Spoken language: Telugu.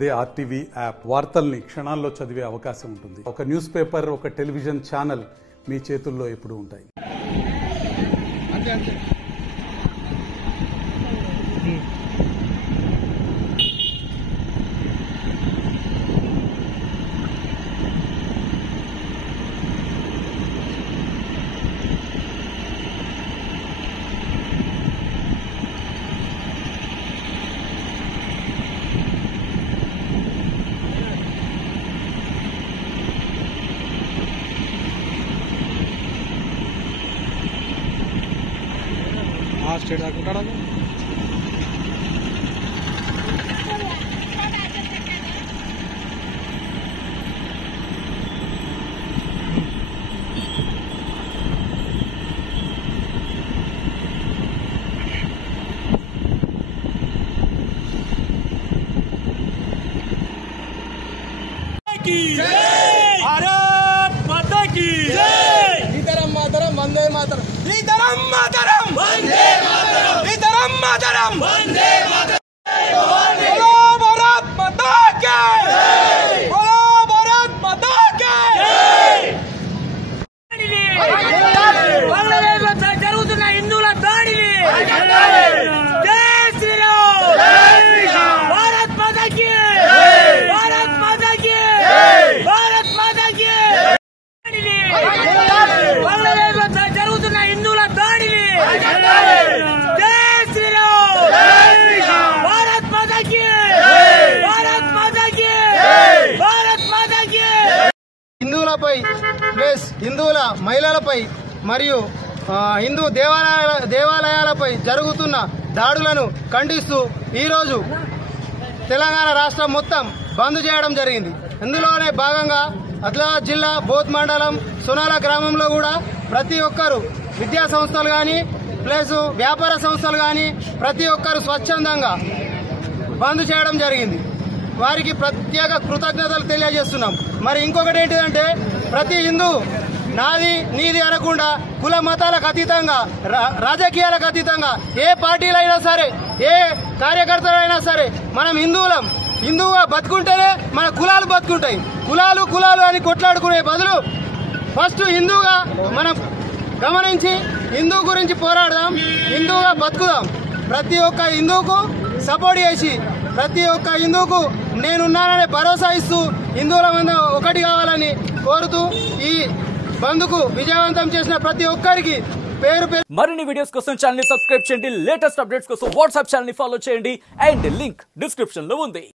అదే ఆర్టీవీ యాప్ వార్తల్ని క్షణాల్లో చదివే అవకాశం ఉంటుంది. ఒక న్యూస్ పేపర్, ఒక టెలివిజన్ ఛానల్ మీ చేతుల్లో ఎప్పుడూ ఉంటాయి. స్టేట్ ఆడుకుంటాడా भारत माता की जय। इधरम मातरम वंदे मातरम इधरम मातरम वंदे मातरम इधरम मातरम वंदे मातरम। बोलो भारत माता की जय। बोलो भारत माता की जय। బంగ్లాదేశ్లో జరుగుతున్న హిందువుల దాడిని జై శ్రీరామ్ భారత్ మాతా की భారత్ మాతా की భారత్ మాతా की బంగ్లాదేశ్లో జరుగుతున్న హిందువుల దాడిని జై శ్రీరామ్ భారత్ మాతా की భారత్ మాతా की భారత్ మాతా की। హిందువులపై ప్లస్ హిందువుల మహిళలపై మరియు హిందూ దేవాలయాలపై జరుగుతున్న దాడులను ఖండిస్తూ ఈరోజు తెలంగాణ రాష్ట్రం మొత్తం బంద్ చేయడం జరిగింది. ఇందులోనే భాగంగా ఆదిలాబాద్ జిల్లా బోధ్ మండలం సునాల గ్రామంలో కూడా ప్రతి ఒక్కరు విద్యా సంస్థలు కానీ ప్లస్ వ్యాపార సంస్థలు కానీ ప్రతి ఒక్కరు స్వచ్ఛందంగా బంద్ చేయడం జరిగింది. వారికి ప్రత్యేక కృతజ్ఞతలు తెలియజేస్తున్నాం. మరి ఇంకొకటి ఏంటిదంటే ప్రతి హిందూ నాది నీది అనకుండా కుల మతాలకు అతీతంగా రాజకీయాలకు అతీతంగా ఏ పార్టీలైనా సరే ఏ కార్యకర్తలైనా సరే మనం హిందువుగా బతుకుంటేనే మన కులాలు బతుకుంటాయి. కులాలు అని కొట్లాడుకునే బదులు ఫస్ట్ హిందూగా మనం గమనించి హిందూ గురించి పోరాడదాం, హిందూగా బతుకుదాం. ప్రతి ఒక్క హిందూకు సపోర్ట్ చేసి ప్రతి ఒక్క హిందూకు నేనున్నాననే భరోసా ఇస్తూ హిందువుల మంద ఒకటి కావాలని కోరుతూ ఈ బంద్కు విజయవంతం చేసిన ప్రతి ఒక్కరికి పేరు మరిన్ని వీడియోస్ కోసం ఛానల్ ని సబ్స్క్రైబ్ చేయండి. లేటెస్ట్ అప్డేట్స్ కోసం వాట్సాప్ ఛానల్ ని ఫాలో చేయండి. అండ్ లింక్ డిస్క్రిప్షన్ లో ఉంది.